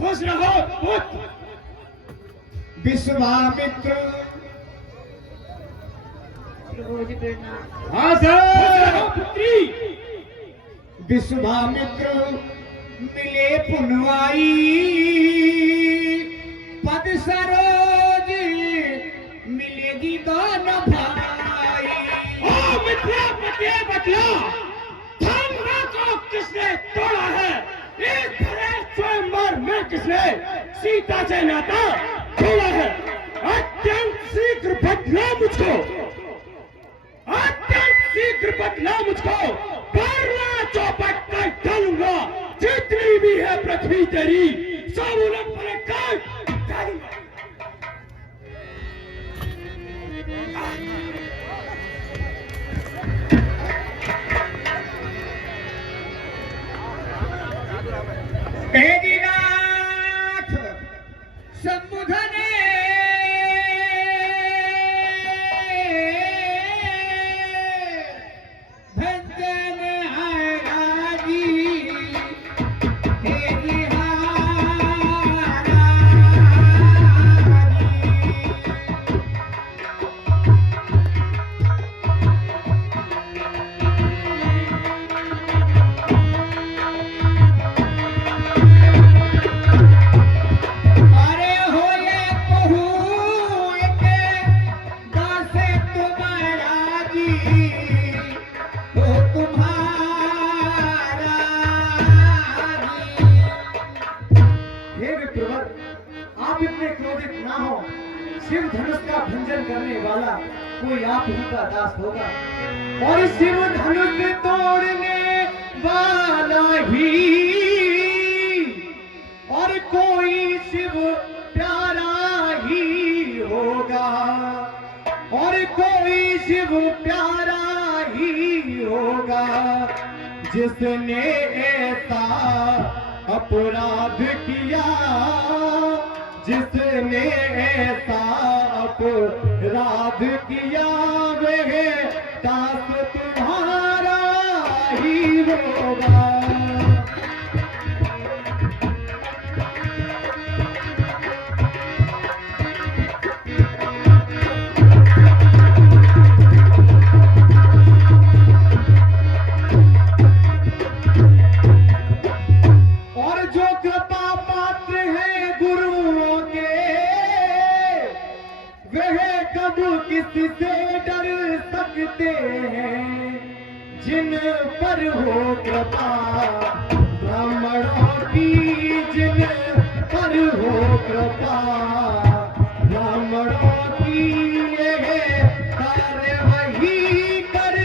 खुश रहो पुत्र। विश्वामित्र हाँ सर पुत्री। विश्वामित्र मिले पुनवाई पद सरोज मिलेगी दोनों भाई। ओ मित्रा बतला धर्म को किसने तोड़ा है? इस भरे स्वयंवर में किसने सीता से नाता तोड़ा है? अत्यंत शीघ्र बतला मुझको, अत्यंत शीघ्र बतला मुझको, वरना चौपट कर डालूंगा। जितनी भी है पृथ्वी तेरी सब उलट पलट कर डालूंगा। मेघनाथ संबुधने भंजन हराजी हे शिव धनुष का भंजन करने वाला कोई आप ही का दास होगा और शिव धनुष तोड़ने वाला ही और कोई शिव प्यारा ही होगा और कोई शिव प्यारा ही होगा जिसने ऐसा अपराध किया जिसने ऐसा अपराध किया वह दास तुम्हारा ही होगा। और जो कृपा पात्र है गुरुओं के वह कब किसी से डर सकते हैं जिन पर हो कृपा ब्राह्मणों की जिन पर हो कृपा ब्राह्मणों की ये कार्य वही कर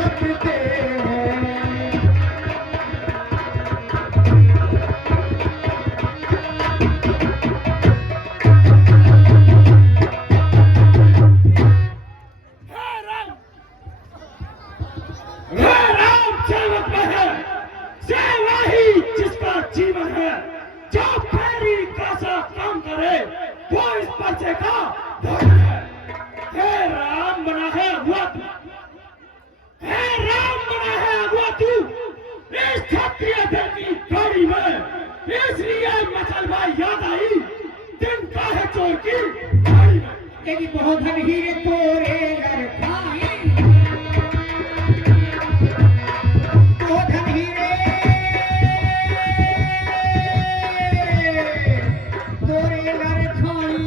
सकते हैं। जीवन है जो फेरी का सा काम करे वो इस पर्चे का धर्म है। हे राम बना है हुआ तू, हे राम बना है हुआ तू इस क्षत्रिय दल की गाड़ी में। इसलिए मचलभाई याद आई दिन का है चोर की गाड़ी में। तेरी बहुत हीरे तोरे लड़खाई बहुत हीरे तोरे लड़खाई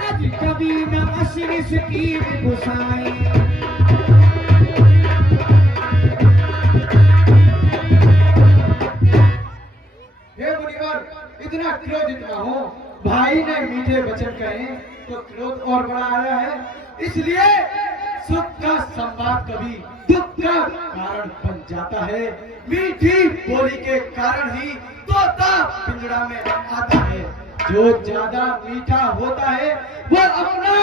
आज कभी न अश्विनी की गुसाई। हे मुनिवर इतना क्रोधित न हो, भाई ने मीठे वचन कहे तो क्रोध और बड़ा आया है। इसलिए सुख का संवाद कभी दुख का कारण बन जाता है। मीठी बोली के कारण ही तोता पिंजड़ा में आता है। जो ज्यादा मीठा होता है वो अपना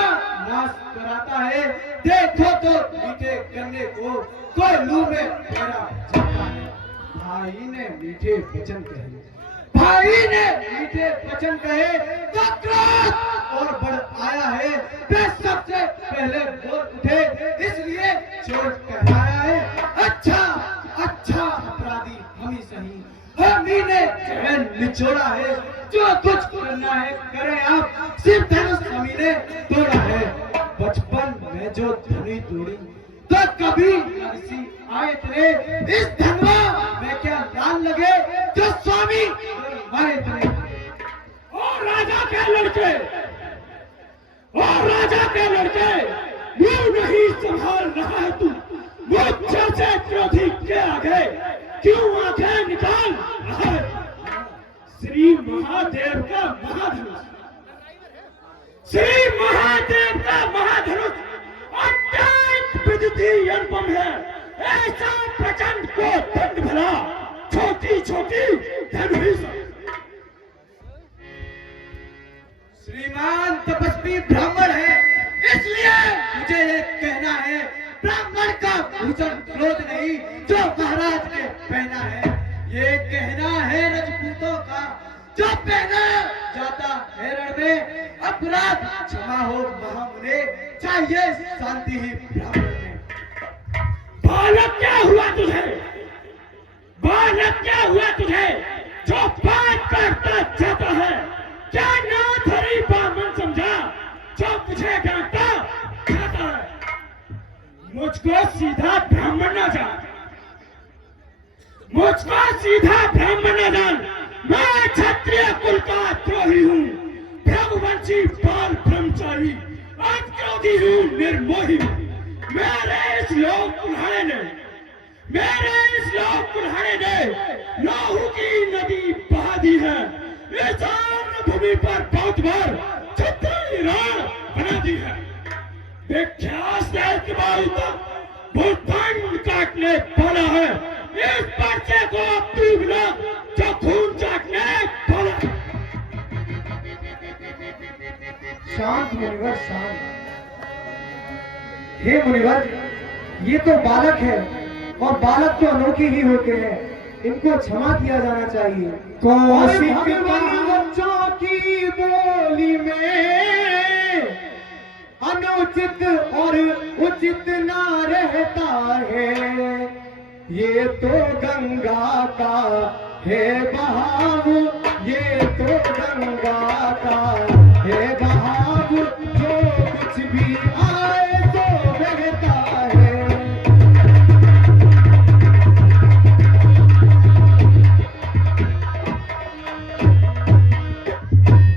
नाश कराता है। देखो तो मीठे गन्ने को कोयलू में फेरा जाता है। भाई ने मीठे वचन कहे, भाई ने मीठे वचन कहे तो क्रोध और बढ़ आया है। वे सबसे पहले बोल उठे इसलिए चोर कहलाया है। अच्छा अच्छा अपराधी स्वामी सही, हम ही ने चैन निचोड़ा है, जो कुछ करना है करें आप, सिर्फ धनुष स्वामी ने तोड़ा है। बचपन में जो धनी तोड़ी तो कभी किसी आए तेरे, इस धनवा में क्या लाल लगे जो स्वामी मारे तेरे। और राजा के लड़के, और राजा के लड़के, मुंह नहीं संभाल रहा है तू, मुझ से क्रोधी के आगे क्यों आंखें निकाल रहा है? श्री महादेव का महाधनुष, श्री महादेव का महाधनुष अत्यंत विद्युतीय अनुपम है, ऐसा प्रचंड को दंड भला छोटी छोटी धनुष। श्रीमान तपस्वी ब्राह्मण है, इसलिए मुझे ये कहना है, ब्राह्मण का भूषण क्रोध नहीं जो महाराज ने पहना है, ये कहना है राजपूतों का जो पहना जाता है रण में। अपराध क्षमा हो महामुने, चाहिए शांति ही ब्राह्मण में। बालक क्या हुआ तुझे, बालक क्या हुआ तुझे, जो बात करता जाता है? क्या नाथ हरि बामन समझा जो मुझे गाता जाता है? मुझको सीधा ब्राह्मण न जान, मुझको सीधा ब्राह्मण न जान, मैं क्षत्रिय कुल का द्रोही हूँ, भ्रमवंशी बाल ब्रह्मचारी, अक्रोधी हूँ, निर्मोही। मेरे इस लोक कुल्हाड़े ने, मेरे इस लोक कुल्हाड़े ने लहू की नदी बहा दी है, इस भूमि पर बहुत बार क्षत्रिय रण बना दी है। विख्यात के बाद भूखंड काटने वाला है, इस पर्चे को अब तू मिला जो खून चाटने वाला है। शांत मुनिवर शांत। हे मुनिवर, ये तो बालक है और बालक तो अनोखे ही होते हैं, इनको क्षमा किया जाना चाहिए। कौशिक बच्चों की बोली में अनुचित और उचित ना रहता है, ये तो गंगा का है बहाव, ये तो गंगा का है बहाव, जो कुछ भी आए तो बहता है।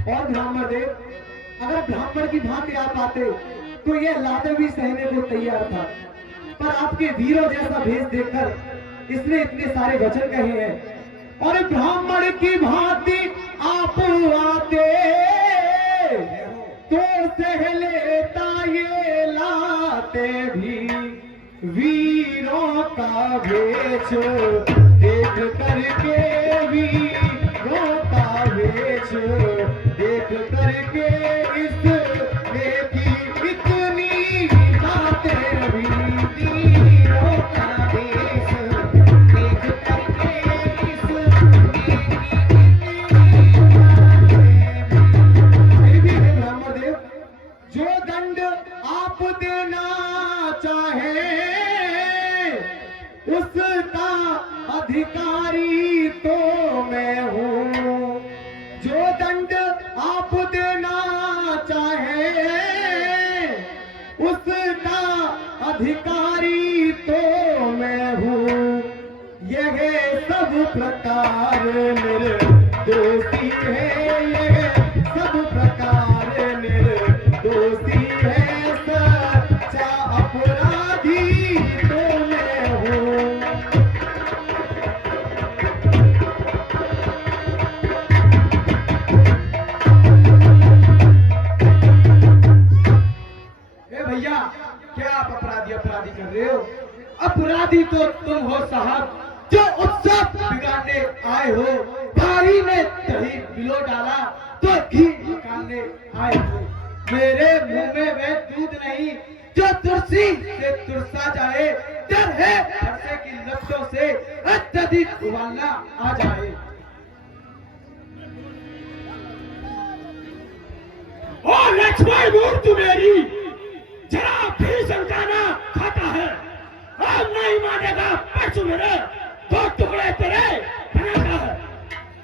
और ब्राह्मण देव, अगर ब्राह्मण की भांति आप आते तो यह लाते भी सहने को तैयार था, पर आपके वीरों जैसा भेष देखकर इसने इतने सारे वचन कहे हैं। और ब्राह्मण की भांति आप आते तो सह लेता ये लाते भी वीरों का भेष देख करके, वीरों का भेष देख करके, इस की इतनी बातें भी वीरों का भेष देख करके, इस ब्रह्मदेव, जो दंड आप देना चाहे उसका अधिकारी तो मैं हूँ, जो दंड आप देना चाहे उसका अधिकारी तो मैं हूँ, यह सब प्रकार निर्दोषी है, यह सब प्रकार निर्दोषी है, सच्चा अपराधी तो मैं हूँ। भैया, क्या आप अपराधी अपराधी कर रहे हो? अपराधी तो तुम हो साहब, जो उत्सव बिगाड़ने आए हो। भाई ने दही पिलो डाला तो घी निकालने आए हो। मेरे मुंह में वह दूध नहीं जो तुलसी से तुरसा जाए, डर है फरसे की लपटों से अत्यधिक उबालना आ जाए। और लक्ष्मण मूर्ति मेरी जरा भी संताना खाता है, अब नहीं मानेगा परसों मेरे दो टुकड़े तेरे बनाता है,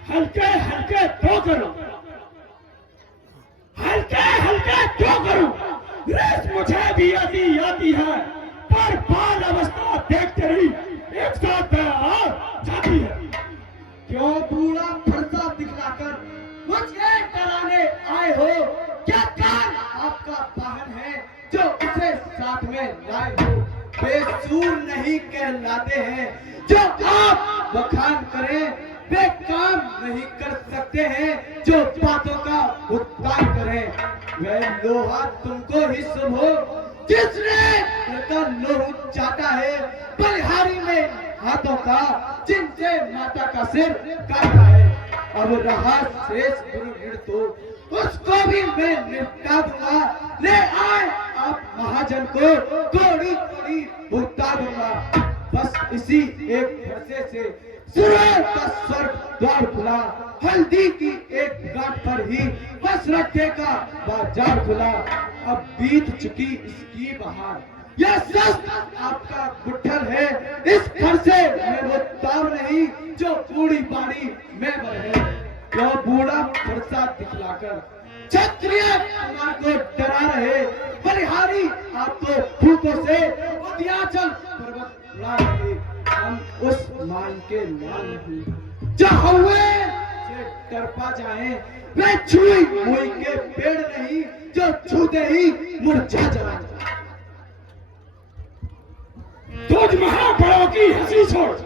हल्के हल्के दो करूं, हल्के हल्के दो करूं। रेस मुझे भी आती है, पर बाल अवस्था देखते ही एक साथ आ जाती है। क्यों बूढ़ा फरसा दिखलाकर मुझे डराने आए हो? क्या कान आपका वाहन है जो उसे साथ में लाए हो? बेसूर नहीं कहलाते हैं जो आप बखान करें, वे काम नहीं कर सकते हैं जो बातों का भुगतान करें। वह लोहा तुमको ही शुभ हो जिसने घर का लोहू चाटा है, बलिहारी में हाथों का जिनसे माता का सिर काटा है। अब रहा शेष गुरु ऋण तो उसको भी मैं निपटा दूंगा। ले आए आप महाजन को कोड़ी कोड़ी भुगता दूंगा। बस इसी एक फरसे से सूरज का स्वर्ग द्वार खुला, हल्दी की एक गांठ पर ही बस रखे का बाजार खुला। अब बीत चुकी इसकी बहार, यह सच आपका गुट्ठल है। इस फरसे में वो ताव नहीं जो बूढ़ी बाड़ी में बरहे। क्यों बूढ़ा फरसा दिखलाकर क्षत्रिय कुमार को डरा रहे, बलिहारी आपको फूकों से उद्याचल पर्वत उड़ा रहे। हम उस मान के मान नहीं जो हुए से डरपा जाए, वे छुई मुई के पेड़ नहीं जो छूते ही मुरझा जाए। तुझ महाबड़ों की हंसी छोड़,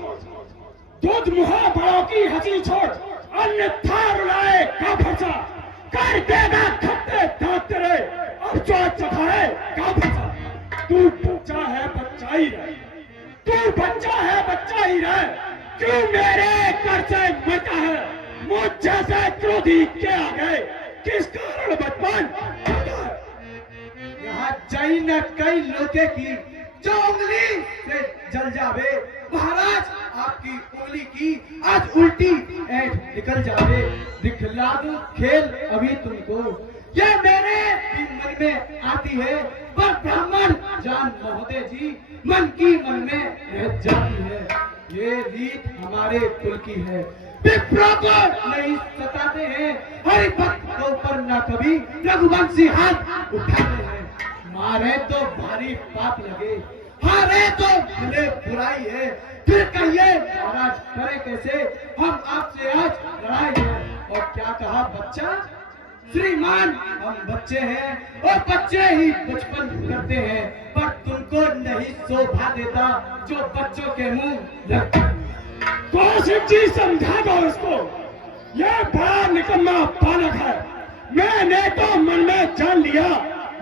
तुझ महाबड़ों की हंसी छोड़, अन्यथा रुलाए का फरसा कर देगा खत्ते दांत तेरे, और जो चखाए का फरसा। तू बच्चा है बच्चा ही रहे, तू बच्चा है बच्चा ही रहे। क्यों मेरे कर से मरता है, मुझ जैसे क्रोधी के आगे किस कारण बचपन आता है। यहाँ जाई न कई लोटे की जो उंगली से जल जावे, महाराज आपकी उंगली की आज उल्टी ऐठ निकल जावे। दिखला दूं खेल अभी तुमको, ये मेरे भी मन में आती है, पर ब्राह्मण जान महोदय जी मन की मन में रह जाती है। ये रीत हमारे कुल की है, विप्रों को नहीं सताते हैं, हरिभक्त के ऊपर न कभी रघुवंशी हाथ उठाते हैं। मारे तो भारी पाप लगे, हारे तो भले बुराई है, फिर कहिए महाराज करे कैसे, हम आपसे आज लड़ाई है। और क्या कहा बच्चा? श्रीमान हम बच्चे हैं और बच्चे ही बचपन करते हैं, पर तुमको नहीं शोभा देता जो बच्चों के मुंह लगता। कौशिक जी समझा दो इसको, यह बड़ा निकम्मा बालक है। मैंने तो मन में जान लिया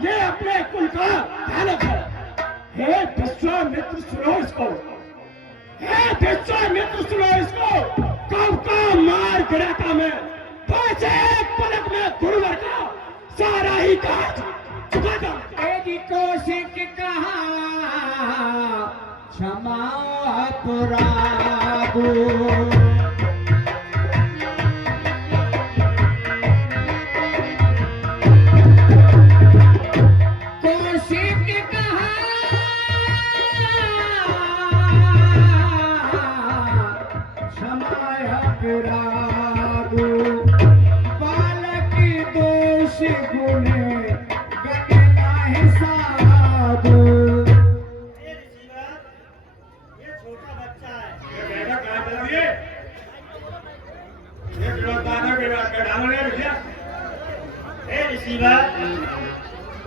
ये अपने कुल का बालक है। हे विश्वामित्र सुनो इसको, हे विश्वामित्र सुनो इसको, कब का मार गिराता मैं, बस एक पलक में गुरुवर का सारा ही काज चुकाता। कौशिक कहा क्षमा पुरागो,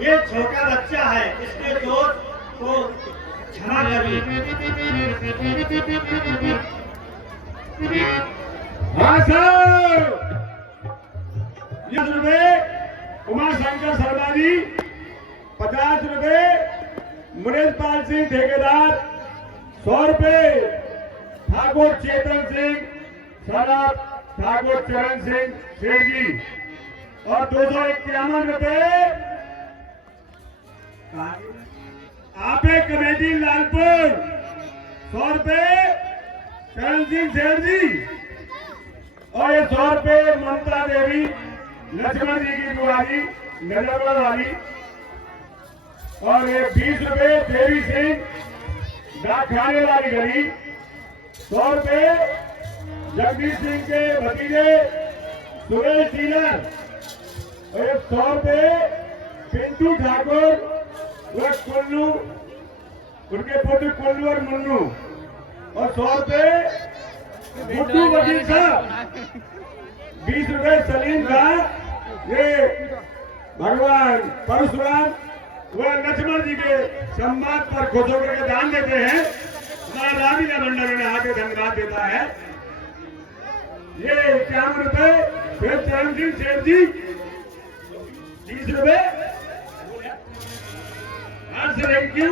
ये छोटा बच्चा है, इसके दोस्त को क्षमा करिए। हाँ सर, 20 रुपए उमा शंकर शर्मा जी, 50 रुपए मुनीश पाल सिंह ठेकेदार, 100 रुपए ठाकुर चेतन सिंह सराफ ठाकुर चरण सिंह सेठ जी, और 251 रुपए आपे कमेटी लालपुर, 100 रुपए चरण सिंह सेठ जी, और ये 100 रुपए ममता देवी लक्ष्मण जी की बुआरी नजरगढ़ वाली, और ये 20 रुपए देवी सिंह डाकखाने वाली गली, 100 रुपए जगदीश सिंह के भतीजे सुरेश डीलर, और 100 रुपए पिंटू ठाकुर व कुल्लू, उनके पुत्र कुल्लू और मुन्नू, और 100 रुपए गुड्डू वकील साहब, 20 रुपए सलीम का, ये भगवान परशुराम व लक्ष्मण जी के सम्मान पर खुश होकर के दान देते हैं। हमारा रामीला मंडल उन्हें हाथ में धन्यवाद देता है। ये 51 रुपए फिर चरण सिंह सेठ जी, 30 रुपए। Thank you.